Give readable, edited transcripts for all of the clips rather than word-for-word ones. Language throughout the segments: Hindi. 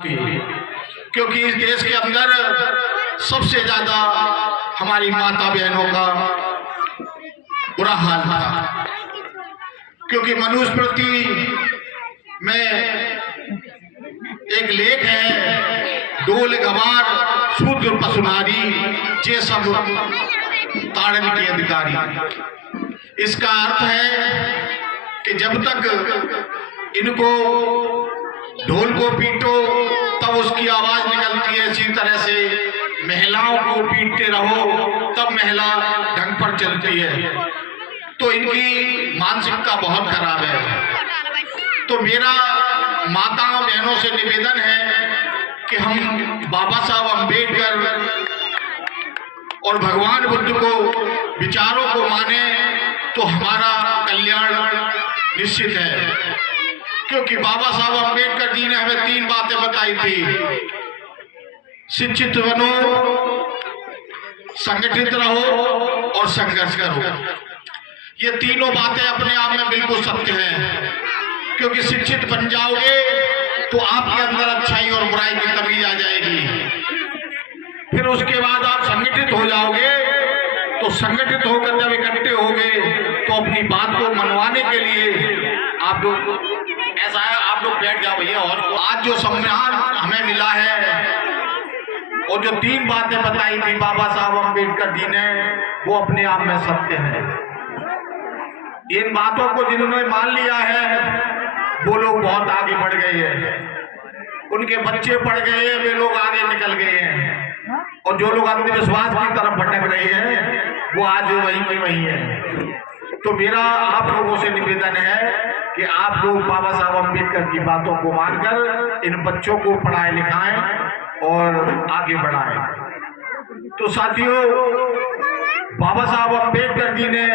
क्योंकि इस देश के अंदर सबसे ज्यादा हमारी माता बहनों का बुरा हाल था, क्योंकि मनुस्मृति में एक लेख है, डोल गवार शूद्र पशुनारी जे सब ताड़न के अधिकारी। इसका अर्थ है कि जब तक इनको ढोल को पीटो तब उसकी आवाज निकलती है, इसी तरह से महिलाओं को पीटते रहो तब महिला ढंग पर चलती है। तो इनकी मानसिकता बहुत खराब है। तो मेरा माताओं बहनों से निवेदन है कि हम बाबा साहब अम्बेडकर और भगवान बुद्ध को विचारों को माने तो हमारा कल्याण निश्चित है। क्योंकि बाबा साहब अम्बेडकर जी ने हमें 3 बातें बताई थी, शिक्षित बनो, संगठित रहो और संघर्ष करो। ये तीनों बातें अपने आप में बिल्कुल सत्य हैं, क्योंकि शिक्षित बन जाओगे तो आपके अंदर अच्छाई और बुराई की तमीज आ जाएगी। फिर उसके बाद आप संगठित हो जाओगे, तो संगठित होकर जब इकट्ठे होगे तो अपनी बात को मनवाने के लिए आप लोग, ऐसा है आप लोग बैठ जाओ भैया। और आज जो सम्मान हमें मिला है और जो 3 बातें बताई थी बाबा साहब अम्बेडकर जी ने, वो अपने आप में सत्य है। इन बातों को जिन्होंने मान लिया है वो लोग बहुत आगे बढ़ गए हैं, उनके बच्चे पढ़ गए हैं, वे लोग आगे निकल गए हैं। और जो लोग अंधविश्वास की तरफ भटक रहे हैं वो आज वही है। तो मेरा आप लोगों से निवेदन है कि आप लोग बाबा साहब अम्बेडकर की बातों को मानकर इन बच्चों को पढ़ाएं लिखाएं और आगे बढ़ाएं। तो साथियों, बाबा साहब अम्बेडकर जी ने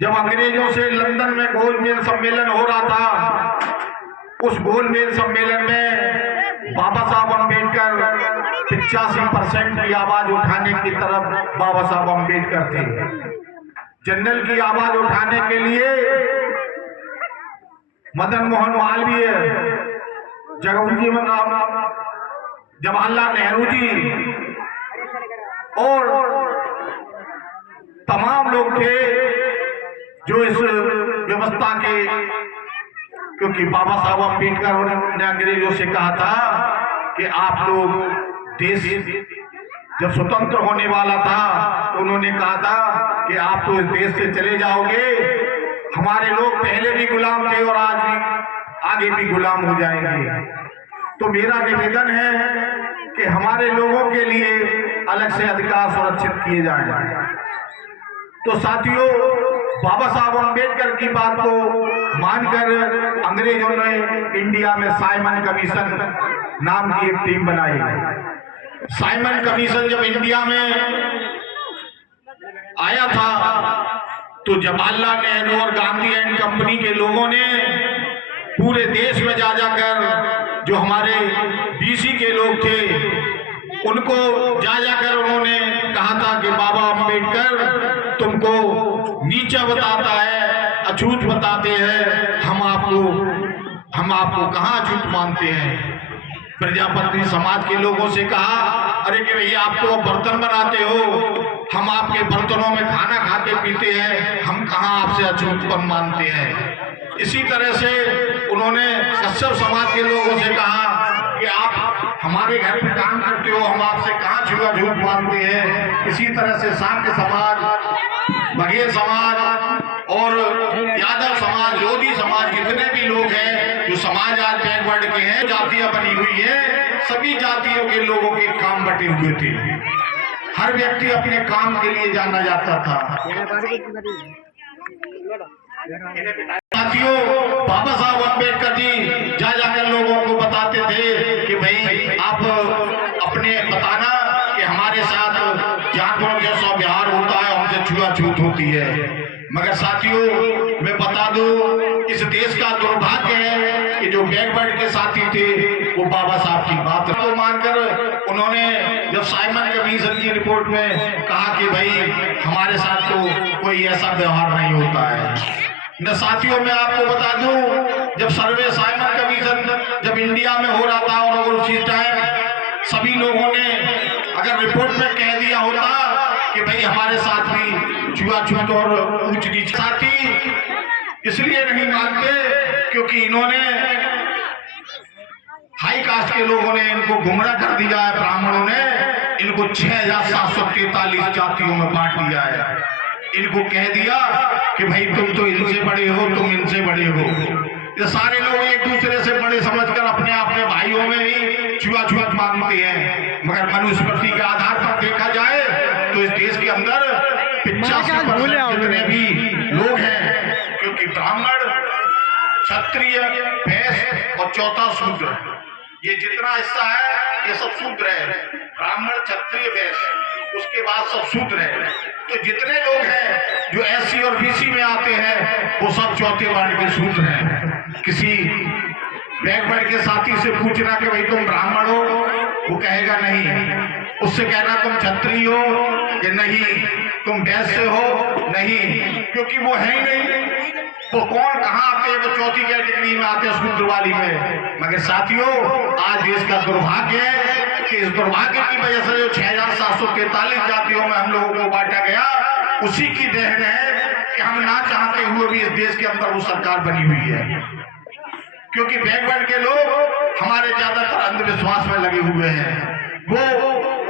जब अंग्रेजों से लंदन में गोलमेज सम्मेलन हो रहा था, उस गोलमेज सम्मेलन में बाबा साहब अम्बेडकर 85% की आवाज उठाने की तरफ बाबा साहब अम्बेडकर थे। जनरल की आवाज उठाने के लिए मदन मोहन मालवीय, जवाहरलाल नेहरू जी और तमाम लोग थे जो इस व्यवस्था के, क्योंकि बाबा साहब अम्बेडकर ने अंग्रेजों से कहा था कि आप लोग देश जब स्वतंत्र होने वाला था तो उन्होंने कहा था कि आप तो इस देश से चले जाओगे, हमारे लोग पहले भी गुलाम थे और आज भी आगे भी गुलाम हो जाएंगे। तो मेरा निवेदन है कि हमारे लोगों के लिए अलग से अधिकार सुरक्षित किए जाएं। तो साथियों, बाबा साहब अम्बेडकर की बात को मानकर अंग्रेजों ने इंडिया में साइमन कमीशन नाम की एक टीम बनाई। साइमन कमीशन जब इंडिया में आया था तो जवाहरलाल नेहरू और गांधी एंड कंपनी के लोगों ने पूरे देश में जा जाकर, जो हमारे बीसी के लोग थे उनको जा जाकर उन्होंने कहा था कि बाबा अम्बेडकर तुमको नीचा बताता है, अछूत बताते हैं, हम आपको कहाँ अछूत मानते हैं। प्रजापति समाज के लोगों से कहा, अरे कि भैया आप तो बर्तन बनाते हो, हम आपके बर्तनों में खाना खाते पीते हैं, हम कहाँ आपसे अछूतपन मानते हैं। इसी तरह से उन्होंने कश्यप समाज के लोगों से कहा कि आप हमारे घर पे काम करते हो, हम आपसे कहाँ छुआछूत मानते हैं। इसी तरह से शाक्य समाज, बघेल समाज और यादव समाज, लोधी समाज, जितने भी लोग हैं जो समाज आज बैकवर्ड के हैं, जातियां बनी हुई है, सभी जातियों के लोगों के काम बटे हुए थे। हर व्यक्ति अपने काम के लिए जाना जाता था। साथियों, बाबा साहब अम्बेडकर जी जा जाकर लोगों को बताते थे कि भाई आप अपने बताना कि हमारे साथ जानवरों जैसा व्यवहार होता है, हमसे छुआछूत होती है। मगर साथियों, मैं बता दूं, इस देश का दुर्भाग्य है कि जो बैकवर्ड के साथी थे वो बाबा साहब की बात को मानकर उन्होंने जब साइमन कमीशन की रिपोर्ट में कहा कि भाई हमारे साथ तो कोई ऐसा व्यवहार नहीं होता है, न साथियों, मैं आपको बता दूं, जब सर्वे साइमन कमीशन जब इंडिया में हो रहा था और उसी टाइम सभी लोगों ने अगर रिपोर्ट में कह दिया होता कि भाई हमारे साथ भी छुआछूत और ऊंच नीच, साथी इसलिए नहीं मानते क्योंकि इन्होंने हाई कास्ट के लोगों ने इनको गुमराह कर दिया है। ब्राह्मणों ने इनको 6743 जातियों में बांट दिया है। इनको कह दिया कि भाई तुम तो इनसे बड़े हो, तुम इनसे बड़े हो। ये सारे लोग एक दूसरे से बड़े समझकर अपने अपने भाइयों में ही छुआछूत मांगते हैं, मगर मनुस्मृति के आधार पर देखा जाए तो इस देश के अंदर 85% जितने भी लोग हैं, क्योंकि ब्राह्मण, क्षत्रिय, वैश्य और चौथा शूद्र, ये जितना हिस्सा है ये सब शूद्र है। ब्राह्मण, क्षत्रिय, वैश्य, उसके बाद सब शूद्र है। तो जितने लोग हैं जो एससी और बीसी में आते हैं वो सब चौथे वर्ण के शूद्र हैं। किसी बैकवर्ड के साथी से पूछना कि भाई तुम ब्राह्मण हो, वो कहेगा नहीं। उससे कहना तुम क्षत्रिय हो कि नहीं, तुम वैश्य हो, नहीं, क्योंकि वो है ही नहीं। वो कौन कहाँ आते हैं? वो चौथी कैटेगरी में आते हैं, शूद्र वाली में। मगर साथियों, आज देश का दुर्भाग्य है कि इस दुर्भाग्य की वजह से जो 6743 जातियों में हम लोगों को बांटा गया, उसी की देन है कि हम ना चाहते हुए भी इस देश के अंदर वो सरकार बनी हुई है। क्योंकि बैकवर्ड के लोग हमारे ज्यादातर अंधविश्वास में लगे हुए हैं। वो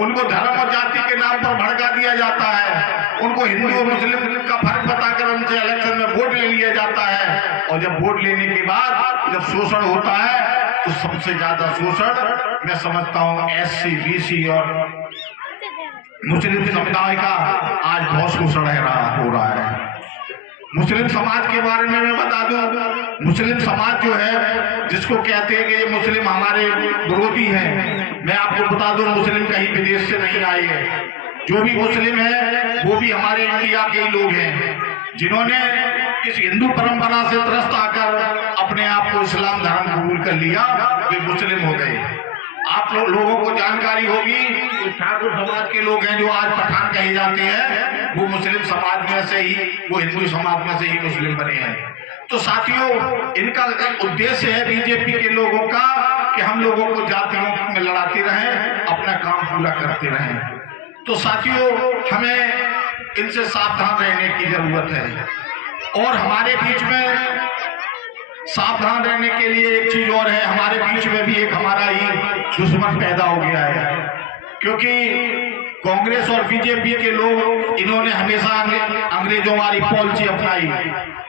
उनको धर्म और जाति के नाम पर भड़का दिया जाता है। उनको हिंदू और मुस्लिम का फर्क बताकर उनसे इलेक्शन में वोट ले लिया जाता है। और जब वोट लेने के बाद जब शोषण होता है तो सबसे ज्यादा शोषण मैं समझता हूँ एससी, बीसी और मुस्लिम समुदाय का आज बहुत शोषण हो रहा है। मुस्लिम समाज के बारे में मैं बता दूं, मुस्लिम समाज जो है, जिसको कहते हैं कि ये मुस्लिम हमारे विरोधी हैं, मैं आपको बता दूं मुस्लिम कहीं विदेश से नहीं आए हैं। जो भी मुस्लिम है वो भी हमारे इंडिया के ही लोग हैं, जिन्होंने इस हिंदू परंपरा से त्रस्त आकर अपने आप को इस्लाम धर्म कबूल कर लिया, वे मुस्लिम हो गए। आप लोगों को जानकारी होगी कि ठाकुर समाज के लोग हैं जो आज पठान कहे जाते हैं, वो मुस्लिम समाज में से ही, वो हिंदू समाज में से ही मुस्लिम बने हैं। तो साथियों, इनका उद्देश्य है बीजेपी के लोगों का कि हम लोगों को जातियों में लड़ाते रहें, अपना काम पूरा करते रहें। तो साथियों, हमें इनसे सावधान रहने की जरूरत है। और हमारे बीच में सावधान रहने के लिए एक चीज और है, हमारे बीच में भी एक हमारा ही दुश्मन पैदा हो गया है। क्योंकि कांग्रेस और बीजेपी के लोग, इन्होंने हमेशा अंग्रेजों वाली पॉलिसी अपनाई।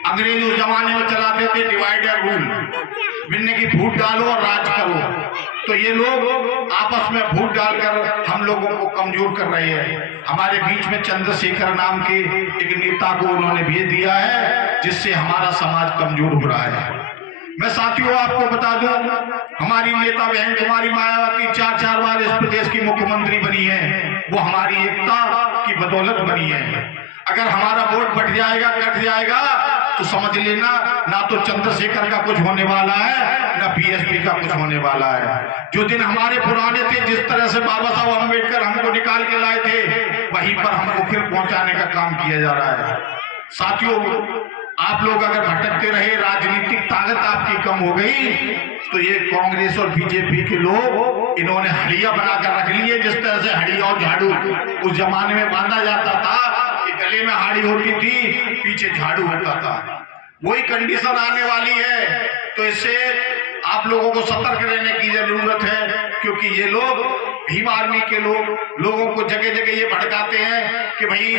अंग्रेज उस जमाने में चलाते थे डिवाइड एंड रूल, बिन्ने की फूट डालो और राज करो। तो ये लोग आपस में फूट डालकर हम लोगों को कमजोर कर रहे हैं। हमारे बीच में चंद्रशेखर नाम के एक नेता को उन्होंने भेज दिया है, जिससे हमारा समाज कमजोर हो रहा है। मैं साथियों आपको बता दूं, हमारी नेता बहन कुमारी मायावती 4 बार इस प्रदेश की मुख्यमंत्री बनी है। वो हमारी एकता की बदौलत बनी है। अगर हमारा वोट बढ़ जाएगा, कट जाएगा, तो समझ लेना ना तो चंद्रशेखर का कुछ होने वाला है, ना बीएसपी का कुछ होने वाला है। जो दिन हमारे पुराने थे, जिस तरह से बाबा साहब अम्बेडकर हमको निकाल के लाए थे, वहीं पर हमको फिर पहुंचाने का काम किया जा रहा है। साथियों, आप लोग अगर भटकते रहे, राजनीतिक ताकत आपकी कम हो गई, तो ये कांग्रेस और बीजेपी के लोग इन्होंने हड़िया बनाकर रख लिए। जिस तरह से हड़िया और झाड़ू उस जमाने में बांधा जाता था कि गले में हाड़ी होती थी, पीछे झाड़ू होता था, वही कंडीशन आने वाली है। तो इससे आप लोगों को सतर्क रहने की जरूरत है, क्योंकि ये लोग, भीम आर्मी के लोगों को जगह जगह ये भड़काते हैं कि भाई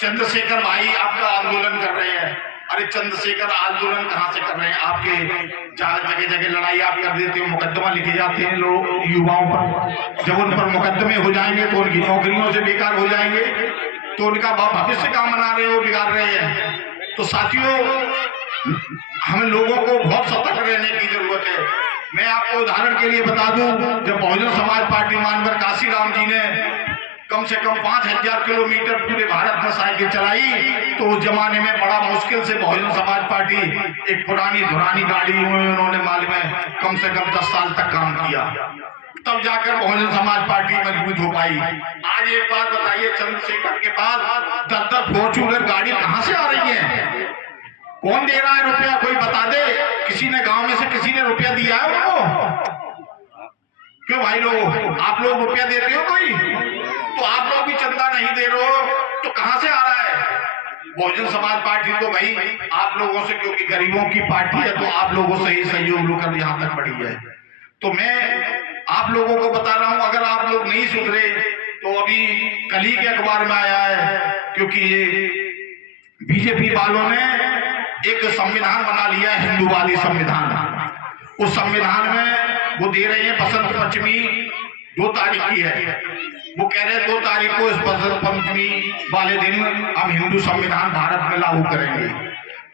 चंद्रशेखर भाई आपका आंदोलन कर रहे हैं। अरे चंद्रशेखर आंदोलन कहाँ से कर रहे हैं? आपके जगह जगह लड़ाई आप कर देते हो, मुकदमा लिखे जाते हैं लोग युवाओं पर। जब उन पर मुकदमे हो जाएंगे तो उनकी नौकरियों से बेकार हो जाएंगे, तो उनका भविष्य कहाँ बना रहे हो, बिगाड़ रहे हैं। तो साथियों, हमें लोगों को बहुत सतर्क रहने की जरूरत है। मैं आपको उदाहरण के लिए बता दूं, जब बहुजन समाज पार्टी मानकर काशीराम जी ने कम से कम 5000 किलोमीटर पूरे भारत में साइकिल चलाई, तो उस जमाने में बड़ा मुश्किल से बहुजन समाज पार्टी एक पुरानी धुरानी गाड़ी में उन्होंने माल में कम से कम 10 साल तक काम किया, तब जाकर बहुजन समाज पार्टी मजबूत हो पाई। आज एक बात बताइए, चंद्रशेखर के पास 10 फॉर्च्यूनर गाड़ी कहां से आ रही है? कौन दे रहा है रुपया? कोई बता दे। किसी ने गांव में से किसी ने रुपया दिया है उनको? क्यों भाई लोग, आप लोग रुपया देते हो कोई? तो आप लोग भी चंदा नहीं दे रहे हो तो कहां से आ रहा है? बहुजन समाज पार्टी तो भाई आप लोगों से, क्योंकि गरीबों की पार्टी है, तो आप लोगों से ही सहयोग लेकर यहां तक बढ़ी है। तो मैं आप लोगों को बता रहा हूं, अगर आप लोग नहीं सुधरे तो अभी कल ही के अखबार में आया है, क्योंकि ये बीजेपी वालों ने एक संविधान बना लिया है, हिंदूवादी संविधान। उस संविधान में वो दे रहे हैं बसंत पंचमी 2 तारीख की है। वो कह रहे हैं 2 तारीख को इस बसंत पंचमी वाले दिन हम हिंदू संविधान भारत में लागू करेंगे।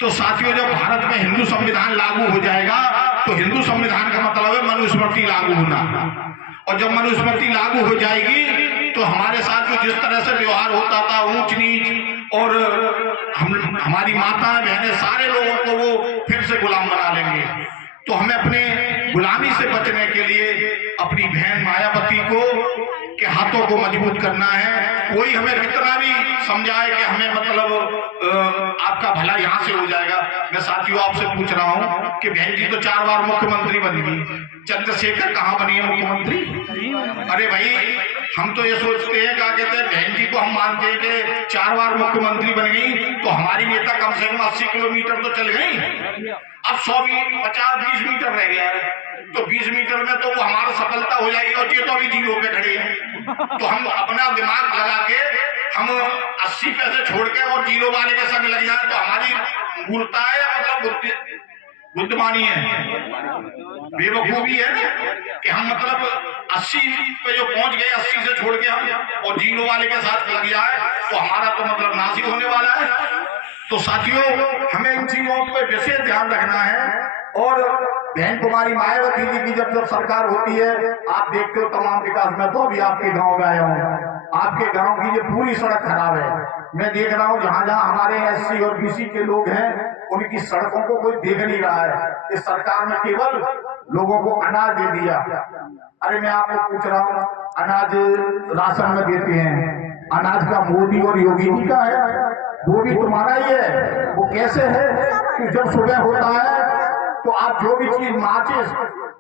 तो साथियों, जब भारत में हिंदू संविधान लागू हो जाएगा तो हिंदू संविधान का मतलब है मनुस्मृति लागू होना। और जब मनुस्मृति लागू हो जाएगी तो हमारे साथ जो जिस तरह से व्यवहार होता था, ऊंच नीच, और हमारी माता बहनें, सारे लोगों को वो फिर से गुलाम बना लेंगे। तो हमें अपने गुलामी से बचने के लिए अपनी बहन मायावती को के हाथों को मजबूत करना है। कोई हमें कितना भी समझाए कि हमें मतलब आपका भला यहाँ से हो जाएगा। मैं साथियों आपसे पूछ रहा हूँ कि बहन जी तो 4 बार मुख्यमंत्री बन गई, चंद्रशेखर कहाँ बनी है मुख्यमंत्री? अरे भाई, हम तो ये सोचते हैं, क्या कहते हैं, बहन जी को हम मानते हैं कि 4 बार मुख्यमंत्री बन गई तो हमारी नेता कम से कम 80 किलोमीटर तो चल गई। अब 150-20 मीटर रह गया है, तो 20 मीटर में तो वो हमारा सफलता हो जाएगी। और ये तो अभी 0 पे खड़े हैं, तो हम अपना दिमाग लगा के हम 80 पैसे छोड़ के और 0 वाले के संग लग जाए तो हमारी मूर्खता है या मतलब बुद्धिमानी है, बेवकूफी है ना, कि हम मतलब 80 पे जो पहुंच गए, 80 से छोड़ के हम और 0 वाले के साथ लग जाए तो हमारा तो मतलब नासिक होने वाला है। तो साथियों, हमें इन चीजों पर विशेष ध्यान रखना है। और बहन कुमारी मायावती जी की जब सरकार होती है, आप देखते हो तमाम विकास। में तो अभी आपके गांव में आया हूँ, आपके गांव की ये पूरी सड़क खराब है। मैं देख रहा हूँ जहां जहां हमारे SC और BC के लोग हैं, उनकी सड़कों को कोई देख नहीं रहा है। इस सरकार में केवल लोगों को अनाज दे दिया। अरे मैं आपको पूछ रहा हूँ, अनाज राशन में देते हैं, अनाज का मोदी और योगी जी का है, वो भी तुम्हारा ही है। वो कैसे है कि जब सुबह होता है तो आप जो भी चीज, माचिस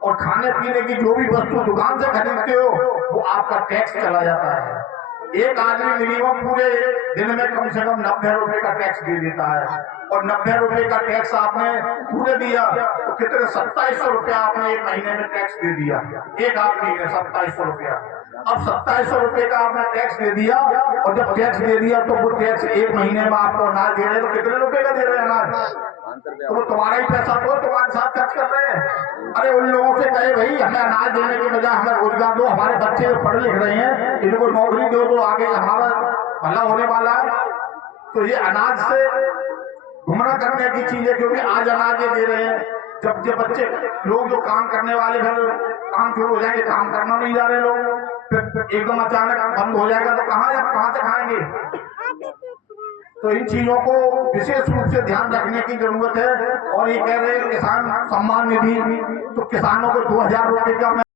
और खाने पीने की जो भी वस्तु दुकान से खरीदते हो, वो आपका टैक्स चला जाता है। एक आदमी मिनिमम पूरे दिन में कम से कम 90 रुपए का टैक्स दे देता है। और 90 रुपए का टैक्स आपने पूरे दिया तो कितने 2700 रुपया आपने 1 महीने में टैक्स दे दिया। एक आदमी ने 2700 रुपया। अब 2700 रुपए का आपने टैक्स दे दिया, और जब टैक्स दे दिया तो वो टैक्स 1 महीने में आपको अनाज दे रहे, तो कितने रुपए का दे रहे हैं अनाज? तो वो तुम्हारा ही पैसा तो तुम्हारे साथ खर्च कर रहे हैं। अरे उन लोगों से कहे भाई हमें अनाज देने के बजाय हमें रोजगार दो, हमारे बच्चे पढ़ लिख रहे हैं, इनको नौकरी दो तो आगे हमारा भला होने वाला है। तो ये अनाज से गुमराह करने की चीज है, क्योंकि आज अनाज ये दे रहे हैं, जब ये बच्चे लोग जो काम करने वाले फिर काम शुरू हो जाएंगे, काम करना नहीं जा रहे लोग, फिर एकदम अचानक बंद हो जाएगा तो कहाँ से खाएंगे? तो इन चीजों को विशेष रूप से ध्यान रखने की जरूरत है। और ये कह रहे हैं किसान सम्मान निधि, तो किसानों को 2000 रुपए का